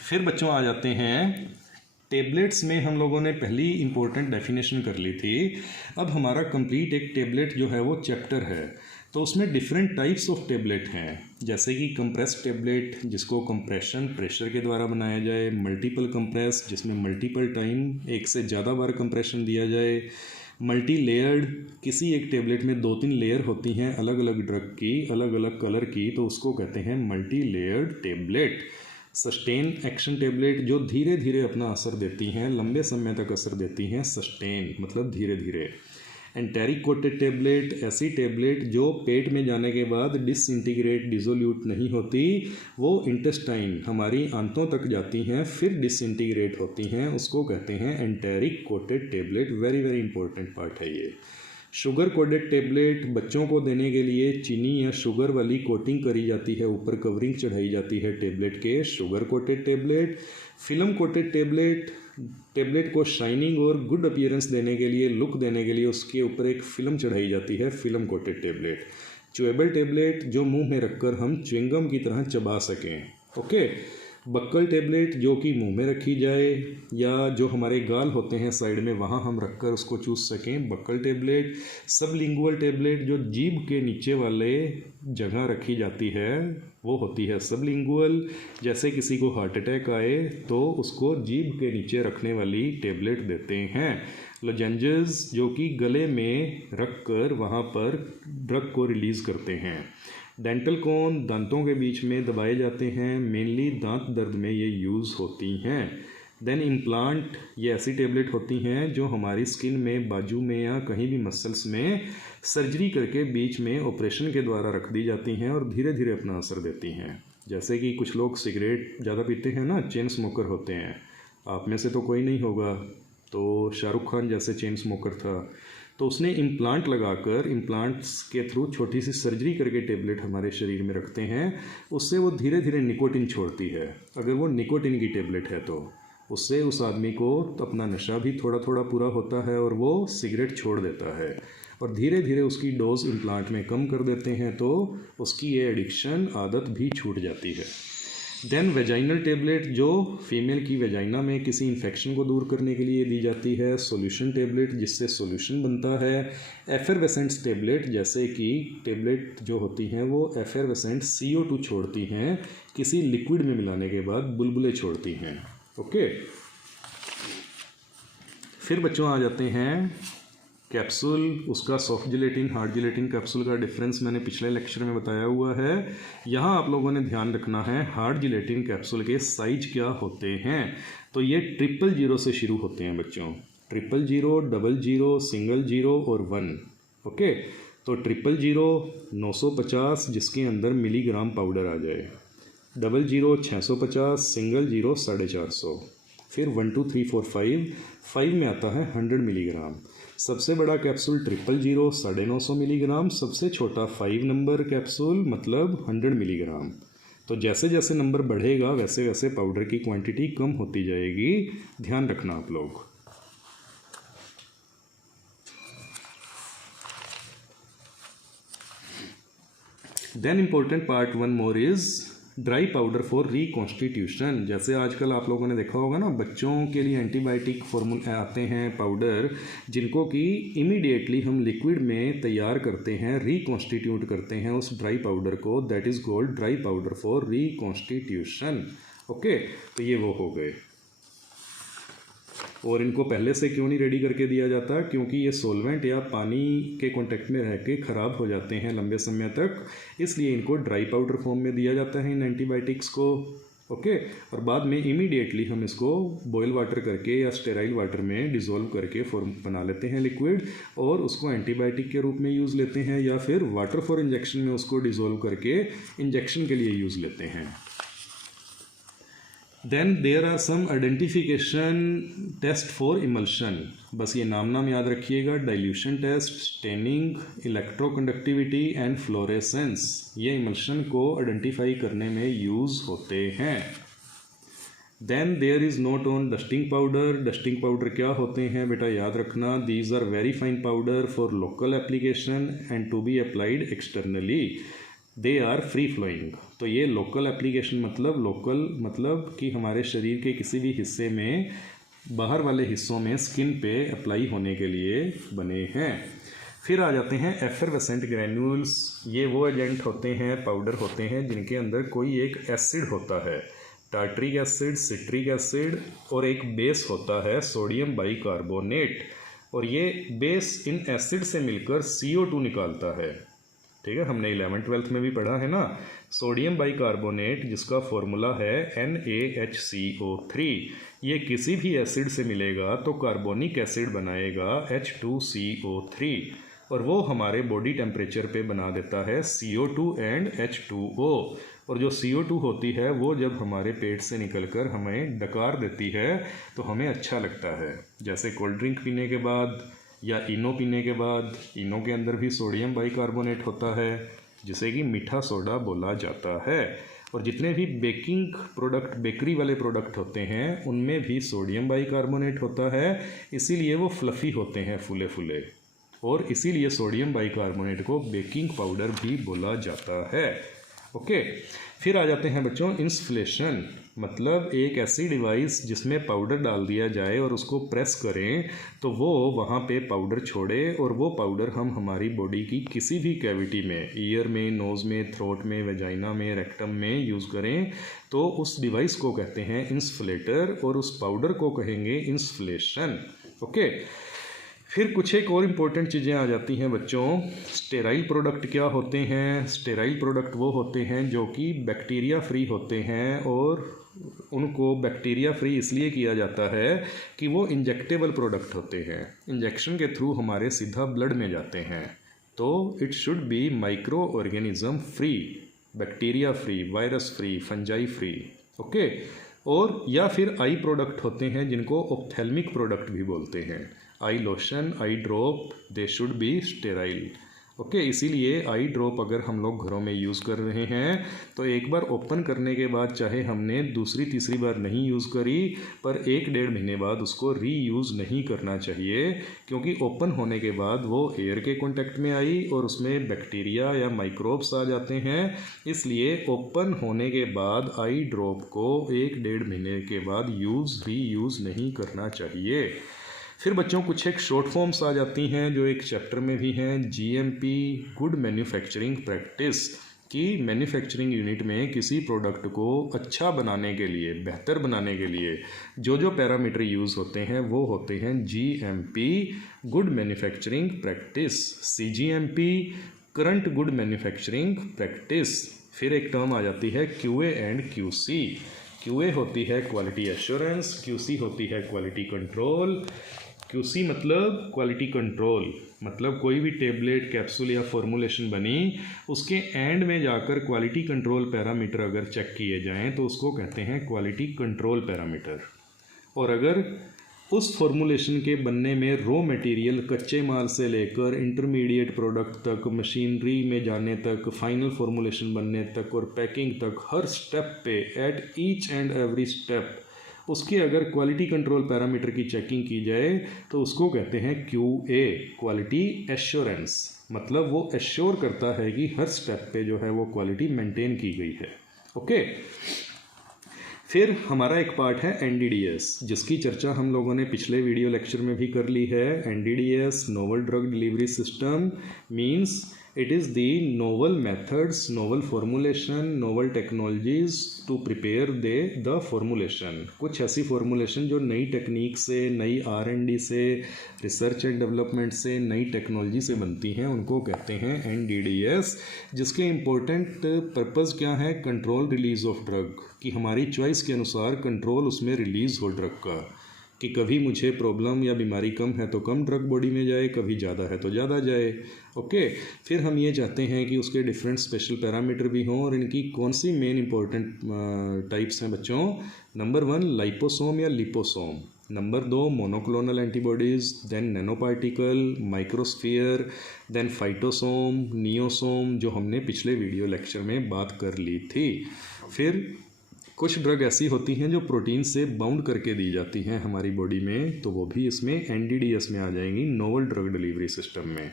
फिर बच्चों आ जाते हैं टेबलेट्स में। हम लोगों ने पहली इंपॉर्टेंट डेफिनेशन कर ली थी। अब हमारा कंप्लीट एक टेबलेट जो है वो चैप्टर है, तो उसमें डिफरेंट टाइप्स ऑफ टेबलेट हैं, जैसे कि कंप्रेस टेबलेट जिसको कंप्रेशन प्रेशर के द्वारा बनाया जाए, मल्टीपल कंप्रेस जिसमें मल्टीपल टाइम एक से ज़्यादा बार कंप्रेशन दिया जाए, मल्टी लेयर्ड किसी एक टेबलेट में 2-3 लेयर होती हैं अलग अलग ड्रग की, अलग अलग कलर की, तो उसको कहते हैं multi layered tablet. Sustain action tablet जो धीरे धीरे अपना असर देती हैं, लंबे समय तक असर देती हैं, सस्टेन मतलब धीरे धीरे। एंटेरिक कोटेड टेबलेट ऐसी टेबलेट जो पेट में जाने के बाद डिसइंटीग्रेट डिसोल्यूट नहीं होती, वो इंटेस्टाइन हमारी आंतों तक जाती हैं फिर डिसइंटीग्रेट होती हैं, उसको कहते हैं enteric coated tablet. Very very important part है ये। शुगर कोटेड टेबलेट बच्चों को देने के लिए चीनी या शुगर वाली कोटिंग करी जाती है, ऊपर कवरिंग चढ़ाई जाती है टेबलेट के, sugar coated tablet. Film coated tablet tablet को शाइनिंग और गुड अपीयरेंस देने के लिए, लुक देने के लिए उसके ऊपर एक फिल्म चढ़ाई जाती है, फिल्म कोटेड टेबलेट। च्युएबल टेबलेट जो मुंह में रखकर हम च्युइंगम की तरह चबा सकें। ओके, बक्कल टेबलेट जो कि मुंह में रखी जाए या जो हमारे गाल होते हैं साइड में वहाँ हम रखकर उसको चूस सकें, बक्कल टेबलेट। सबलिंगुअल टेबलेट जो जीभ के नीचे वाले जगह रखी जाती है वो होती है सबलिंगुअल। जैसे किसी को हार्ट अटैक आए तो उसको जीभ के नीचे रखने वाली टेबलेट देते हैं। लोजेंजेस जो कि गले में रख कर वहाँ पर ड्रग को रिलीज़ करते हैं। डेंटल कोन दांतों के बीच में दबाए जाते हैं, मेनली दांत दर्द में ये यूज़ होती हैं। देन इम्प्लांट, ये ऐसी टेबलेट होती हैं जो हमारी स्किन में, बाजू में या कहीं भी मसल्स में सर्जरी करके बीच में ऑपरेशन के द्वारा रख दी जाती हैं और धीरे धीरे अपना असर देती हैं। जैसे कि कुछ लोग सिगरेट ज़्यादा पीते हैं ना, चेन स्मोकर होते हैं, आप में से तो कोई नहीं होगा, तो शाहरुख खान जैसे चेन स्मोकर था, तो उसने इम्प्लांट लगाकर, इम्प्लांट्स के थ्रू छोटी सी सर्जरी करके टेबलेट हमारे शरीर में रखते हैं, उससे वो धीरे धीरे निकोटिन छोड़ती है। अगर वो निकोटिन की टेबलेट है तो उससे उस आदमी को अपना नशा भी थोड़ा थोड़ा पूरा होता है और वो सिगरेट छोड़ देता है, और धीरे धीरे उसकी डोज इम्प्लांट में कम कर देते हैं तो उसकी ये एडिक्शन आदत भी छूट जाती है। देन वेजाइनल टेबलेट जो फीमेल की वेजाइना में किसी इन्फेक्शन को दूर करने के लिए दी जाती है। सॉल्यूशन टेबलेट जिससे सॉल्यूशन बनता है। एफरवेसेंट्स टेबलेट जैसे कि टेबलेट जो होती हैं वो एफरवेसेंट CO2 छोड़ती हैं, किसी लिक्विड में मिलाने के बाद बुलबुले छोड़ती हैं। ओके, फिर बच्चों आ जाते हैं कैप्सूल, उसका soft gelatin hard gelatin capsule का डिफरेंस मैंने पिछले लेक्चर में बताया हुआ है। यहाँ आप लोगों ने ध्यान रखना है हार्ड जिलेटिन कैप्सूल के साइज क्या होते हैं। तो ये 000 से शुरू होते हैं बच्चों, 000, 00, सिंगल 0 और 1। ओके, तो 000 950 जिसके अंदर मिलीग्राम पाउडर आ जाए, 00 650, सिंगल 0 450, फिर 1 2 3 4 5 में आता है 100 मिलीग्राम। सबसे बड़ा कैप्सूल 000 950 मिलीग्राम, सबसे छोटा 5 नंबर कैप्सूल मतलब 100 मिलीग्राम। तो जैसे जैसे नंबर बढ़ेगा वैसे वैसे पाउडर की क्वांटिटी कम होती जाएगी, ध्यान रखना आप लोग। Then important part one more is dry powder for reconstitution. जैसे आजकल आप लोगों ने देखा होगा ना, बच्चों के लिए एंटीबायोटिक फॉर्मूले आते हैं पाउडर, जिनको कि इमीडिएटली हम लिक्विड में तैयार करते हैं, रिकॉन्स्टिट्यूट करते हैं उस ड्राई पाउडर को, that is called dry powder for reconstitution. Okay, तो ये वो हो गए। और इनको पहले से क्यों नहीं रेडी करके दिया जाता, क्योंकि ये सॉल्वेंट या पानी के कांटेक्ट में रह के ख़राब हो जाते हैं लंबे समय तक, इसलिए इनको ड्राई पाउडर फॉर्म में दिया जाता है इन एंटीबायोटिक्स को। ओके, और बाद में इमीडिएटली हम इसको बॉयल वाटर करके या स्टेराइल वाटर में डिज़ोल्व करके फॉर्म बना लेते हैं लिक्विड, और उसको एंटीबायोटिक के रूप में यूज़ लेते हैं, या फिर वाटर फॉर इंजेक्शन में उसको डिज़ोल्व करके इंजेक्शन के लिए यूज़ लेते हैं। Then there are some identification test for emulsion, बस ये नाम याद रखिएगा, dilution test, staining, electroconductivity and fluorescence, ये इमल्शन को आइडेंटिफाई करने में यूज़ होते हैं। Then there is note on dusting powder, dusting powder क्या होते हैं बेटा याद रखना, these are very fine powder for local application and to be applied externally, they are free flowing. तो ये लोकल एप्लीकेशन मतलब लोकल मतलब कि हमारे शरीर के किसी भी हिस्से में बाहर वाले हिस्सों में स्किन पे अप्लाई होने के लिए बने हैं। फिर आ जाते हैं एफरवेसेंट ग्रैन्यूल्स, ये वो एजेंट होते हैं, पाउडर होते हैं जिनके अंदर कोई एक एसिड होता है, टार्ट्रिक एसिड, सिट्रिक एसिड, और एक बेस होता है सोडियम बाइकार्बोनेट, और ये बेस इन एसिड से मिलकर CO2 निकालता है। ठीक है, हमने 11th-12th में भी पढ़ा है ना, सोडियम बाइकार्बोनेट जिसका फॉर्मूला है NaHCO3, ये किसी भी एसिड से मिलेगा तो कार्बोनिक एसिड बनाएगा H2CO3, और वो हमारे बॉडी टेम्परेचर पे बना देता है CO2 एंड H2O, और जो CO2 होती है वो जब हमारे पेट से निकलकर हमें डकार देती है तो हमें अच्छा लगता है, जैसे कोल्ड ड्रिंक पीने के बाद या इनो पीने के बाद। इनो के अंदर भी सोडियम बाइकार्बोनेट होता है जिसे कि मीठा सोडा बोला जाता है, और जितने भी बेकिंग प्रोडक्ट, बेकरी वाले प्रोडक्ट होते हैं उनमें भी सोडियम बाइकार्बोनेट होता है, इसीलिए वो फ्लफ़ी होते हैं, फूले फूले, और इसीलिए सोडियम बाइकार्बोनेट को बेकिंग पाउडर भी बोला जाता है। ओके, फिर आ जाते हैं बच्चों इंसुफ्लेशन, मतलब एक ऐसी डिवाइस जिसमें पाउडर डाल दिया जाए और उसको प्रेस करें तो वो वहाँ पे पाउडर छोड़े, और वो पाउडर हम हमारी बॉडी की किसी भी कैविटी में, ईयर में, नोज़ में, थ्रोट में, वेजाइना में, रेक्टम में यूज़ करें तो उस डिवाइस को कहते हैं इंसुफ्लेटर, और उस पाउडर को कहेंगे इंसुफ्लेशन। ओके, फिर कुछ एक और इम्पोर्टेंट चीज़ें आ जाती हैं बच्चों। स्टेराइल प्रोडक्ट क्या होते हैं? स्टेराइल प्रोडक्ट वो होते हैं जो कि बैक्टीरिया फ्री होते हैं, और उनको बैक्टीरिया फ्री इसलिए किया जाता है कि वो इंजेक्टेबल प्रोडक्ट होते हैं, इंजेक्शन के थ्रू हमारे सीधा ब्लड में जाते हैं, तो it should be micro organism free, bacteria free, virus free, fungi free. Okay, और या फिर आई प्रोडक्ट होते हैं जिनको ऑप्थेल्मिक प्रोडक्ट भी बोलते हैं, eye lotion, eye drop, they should be sterile. Okay, इसीलिए आई ड्रॉप अगर हम लोग घरों में यूज़ कर रहे हैं तो एक बार ओपन करने के बाद चाहे हमने दूसरी तीसरी बार नहीं यूज़ करी, पर 1-1.5 महीने बाद उसको रीयूज़ नहीं करना चाहिए, क्योंकि ओपन होने के बाद वो एयर के कांटेक्ट में आई और उसमें बैक्टीरिया या माइक्रोब्स आ जाते हैं। इसलिए ओपन होने के बाद आई ड्रॉप को 1-1.5 महीने के बाद रीयूज़ नहीं करना चाहिए। फिर बच्चों कुछ एक शॉर्ट फॉर्म्स आ जाती हैं जो एक चैप्टर में भी हैं, GMP, गुड मैन्युफैक्चरिंग प्रैक्टिस, कि मैन्युफैक्चरिंग यूनिट में किसी प्रोडक्ट को अच्छा बनाने के लिए, बेहतर बनाने के लिए जो जो पैरामीटर यूज़ होते हैं वो होते हैं GMP, good manufacturing practice, CGMP, current good manufacturing practice. फिर एक टर्म आ जाती है QA एंड QC। QA होती है क्वालिटी एश्योरेंस, QC होती है क्वालिटी कंट्रोल। QC मतलब क्वालिटी कंट्रोल, मतलब कोई भी टेबलेट, कैप्सूल या फॉर्मुलेशन बनी, उसके एंड में जाकर क्वालिटी कंट्रोल पैरामीटर अगर चेक किए जाएं तो उसको कहते हैं क्वालिटी कंट्रोल पैरामीटर। और अगर उस फॉर्मुलेशन के बनने में रॉ मटेरियल, कच्चे माल से लेकर इंटरमीडिएट प्रोडक्ट तक, मशीनरी में जाने तक, फाइनल फॉर्मुलेशन बनने तक और पैकिंग तक, हर स्टेप पे, at each and every step उसकी अगर क्वालिटी कंट्रोल पैरामीटर की चेकिंग की जाए तो उसको कहते हैं QA, क्वालिटी एश्योरेंस, मतलब वो एश्योर करता है कि हर स्टेप पे जो है वो क्वालिटी मेंटेन की गई है। ओके, फिर हमारा एक पार्ट है NDDS, जिसकी चर्चा हम लोगों ने पिछले वीडियो लेक्चर में भी कर ली है। NDDS, novel drug delivery system, means it is the novel methods, novel formulation, novel technologies to prepare the formulation. कुछ ऐसी फॉर्मुलेशन जो नई टेक्निक से, नई R&D से, रिसर्च एंड डेवलपमेंट से, नई टेक्नोलॉजी से बनती हैं, उनको कहते हैं NDDS, जिसके इम्पोर्टेंट पर्पज़ क्या है? कंट्रोल रिलीज़ ऑफ ड्रग, कि हमारी चॉइस के अनुसार कंट्रोल उसमें रिलीज़ हो ड्रग का, कि कभी मुझे प्रॉब्लम या बीमारी कम है तो कम ड्रग बॉडी में जाए, कभी ज़्यादा है तो ज़्यादा जाए। ओके, फिर हम ये चाहते हैं कि उसके डिफरेंट स्पेशल पैरामीटर भी हों, और इनकी कौन सी मेन इंपॉर्टेंट टाइप्स हैं बच्चों। नंबर 1 लाइपोसोम या liposome, number 2 monoclonal antibodies, then nano particle, microsphere, then phytosome, niosome, जो हमने पिछले वीडियो लेक्चर में बात कर ली थी। फिर कुछ ड्रग ऐसी होती हैं जो प्रोटीन से बाउंड करके दी जाती हैं हमारी बॉडी में, तो वो भी इसमें NDDS में आ जाएंगी, नोवल ड्रग डिलीवरी सिस्टम में।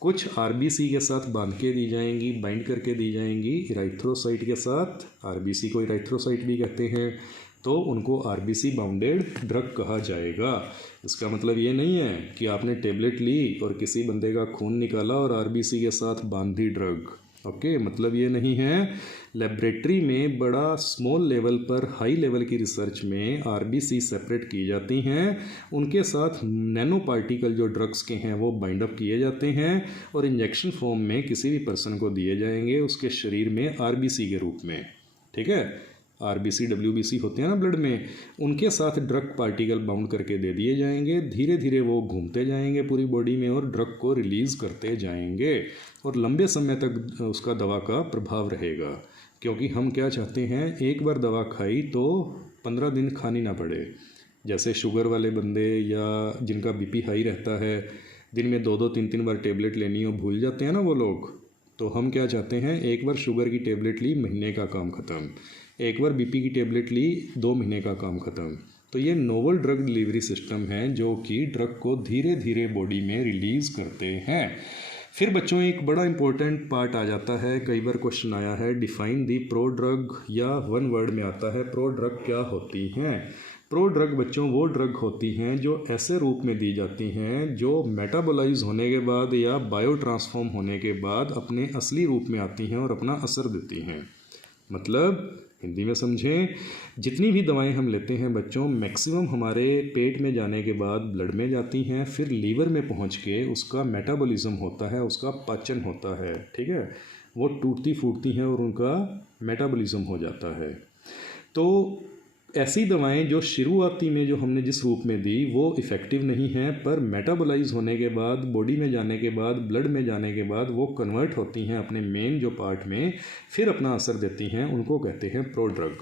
कुछ RBC के साथ बांध के दी जाएंगी, बाइंड करके दी जाएंगी इराइथ्रोसाइट के साथ, RBC को इराइथ्रोसाइट भी कहते हैं, तो उनको RBC बाउंडेड ड्रग कहा जाएगा। इसका मतलब ये नहीं है कि आपने टेबलेट ली और किसी बंदे का खून निकाला और RBC के साथ बांध दी ड्रग। ओके, मतलब ये नहीं है। लेबोरेटरी में बड़ा स्मॉल लेवल पर हाई लेवल की रिसर्च में RBC सेपरेट की जाती हैं, उनके साथ नैनो पार्टिकल जो ड्रग्स के हैं वो बाइंड अप किए जाते हैं और इंजेक्शन फॉर्म में किसी भी पर्सन को दिए जाएंगे उसके शरीर में RBC के रूप में। ठीक है, RBC WBC होते हैं ना ब्लड में, उनके साथ ड्रग पार्टिकल बाउंड करके दे दिए जाएंगे। धीरे धीरे वो घूमते जाएंगे पूरी बॉडी में और ड्रग को रिलीज़ करते जाएंगे, और लंबे समय तक उसका दवा का प्रभाव रहेगा। क्योंकि हम क्या चाहते हैं, एक बार दवा खाई तो 15 दिन खानी ना पड़े। जैसे शुगर वाले बंदे या जिनका BP हाई रहता है, दिन में 2-2 3-3 बार टेबलेट लेनी हो भूल जाते हैं ना वो लोग। तो हम क्या चाहते हैं, एक बार शुगर की टेबलेट ली, महीने का काम ख़त्म। एक बार BP की टेबलेट ली, 2 महीने का काम ख़त्म। तो ये नोवल ड्रग डिलीवरी सिस्टम है जो कि ड्रग को धीरे धीरे बॉडी में रिलीज़ करते हैं। फिर बच्चों एक बड़ा इंपॉर्टेंट पार्ट आ जाता है, कई बार क्वेश्चन आया है, डिफाइन दी प्रो ड्रग, या वन वर्ड में आता है प्रो ड्रग क्या होती हैं। प्रो ड्रग बच्चों वो ड्रग होती हैं जो ऐसे रूप में दी जाती हैं जो मेटाबोलाइज होने के बाद या बायो ट्रांसफॉर्म होने के बाद अपने असली रूप में आती हैं और अपना असर देती हैं। मतलब हिंदी में समझें, जितनी भी दवाएं हम लेते हैं बच्चों, मैक्सिमम हमारे पेट में जाने के बाद ब्लड में जाती हैं, फिर लीवर में पहुंच के उसका मेटाबॉलिज्म होता है, उसका पाचन होता है। ठीक है, वो टूटती फूटती हैं और उनका मेटाबॉलिज्म हो जाता है। तो ऐसी दवाएं जो शुरुआती में जो हमने जिस रूप में दी वो इफ़ेक्टिव नहीं हैं, पर मेटाबोलाइज होने के बाद, बॉडी में जाने के बाद, ब्लड में जाने के बाद वो कन्वर्ट होती हैं अपने मेन जो पार्ट में, फिर अपना असर देती हैं, उनको कहते हैं प्रो ड्रग।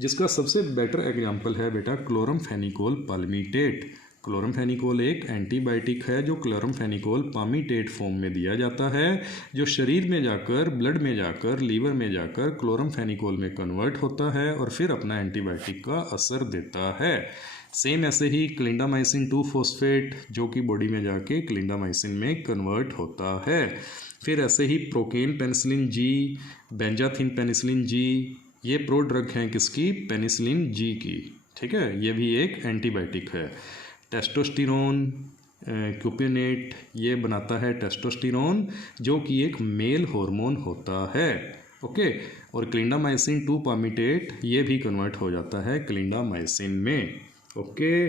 जिसका सबसे बेटर एग्जाम्पल है बेटा क्लोरमफेनिकोल पाल्मिटेट। क्लोरमफेनिकोल एक एंटीबायोटिक है जो क्लोरमफेनिकोल पामीटेट फॉर्म में दिया जाता है, जो शरीर में जाकर, ब्लड में जाकर, लीवर में जाकर क्लोरमफेनिकोल में कन्वर्ट होता है और फिर अपना एंटीबायोटिक का असर देता है। सेम ऐसे ही क्लिंडामाइसिन 2-फॉस्फेट जो कि बॉडी में जाके क्लिंडामाइसिन में कन्वर्ट होता है। फिर ऐसे ही procaine penicillin G, benzathine penicillin G, ये प्रो ड्रग हैं किसकी, पेनिसिलिन जी की। ठीक है, ये भी एक एंटीबायोटिक है। टेस्टोस्टेरोन क्यूपिनेट, ये बनाता है टेस्टोस्टेरोन जो कि एक मेल हार्मोन होता है। ओके, और क्लिंडामाइसिन 2-पामीटेट ये भी कन्वर्ट हो जाता है क्लिंडामाइसिन में। ओके,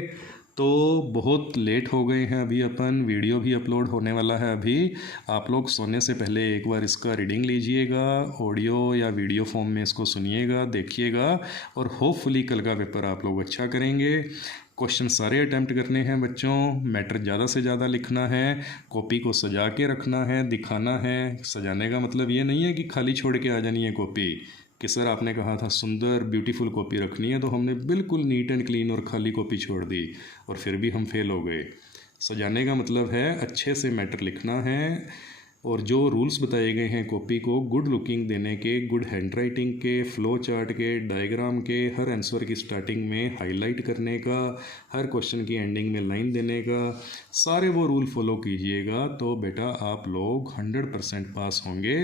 तो बहुत लेट हो गए हैं अभी, अपन वीडियो भी अपलोड होने वाला है अभी। आप लोग सोने से पहले एक बार इसका रीडिंग लीजिएगा, ऑडियो या वीडियो फॉर्म में इसको सुनिएगा, देखिएगा, और होपफुली कल का पेपर आप लोग अच्छा करेंगे। क्वेश्चन सारे अटैम्प्ट करने हैं बच्चों, मैटर ज़्यादा से ज़्यादा लिखना है, कॉपी को सजा के रखना है, दिखाना है। सजाने का मतलब ये नहीं है कि खाली छोड़ के आ जानी है कॉपी, कि सर आपने कहा था सुंदर ब्यूटीफुल कॉपी रखनी है, तो हमने बिल्कुल नीट एंड क्लीन और खाली कॉपी छोड़ दी और फिर भी हम फेल हो गए। सजाने का मतलब है अच्छे से मैटर लिखना है, और जो रूल्स बताए गए हैं कॉपी को गुड लुकिंग देने के, गुड हैंडराइटिंग के, फ्लो चार्ट के, डायग्राम के, हर आंसर की स्टार्टिंग में हाईलाइट करने का, हर क्वेश्चन की एंडिंग में लाइन देने का, सारे वो रूल फॉलो कीजिएगा तो बेटा आप लोग 100% पास होंगे।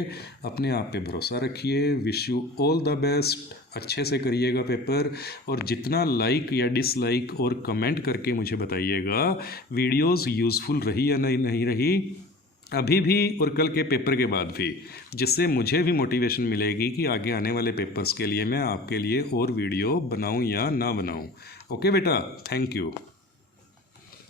अपने आप पे भरोसा रखिए। Wish you all the best. अच्छे से करिएगा पेपर, और जितना लाइक या डिसलाइक और कमेंट करके मुझे बताइएगा वीडियोस यूज़फुल रही या नहीं रही, अभी भी और कल के पेपर के बाद भी, जिससे मुझे भी मोटिवेशन मिलेगी कि आगे आने वाले पेपर्स के लिए मैं आपके लिए और वीडियो बनाऊं या ना बनाऊं। ओके बेटा, थैंक यू।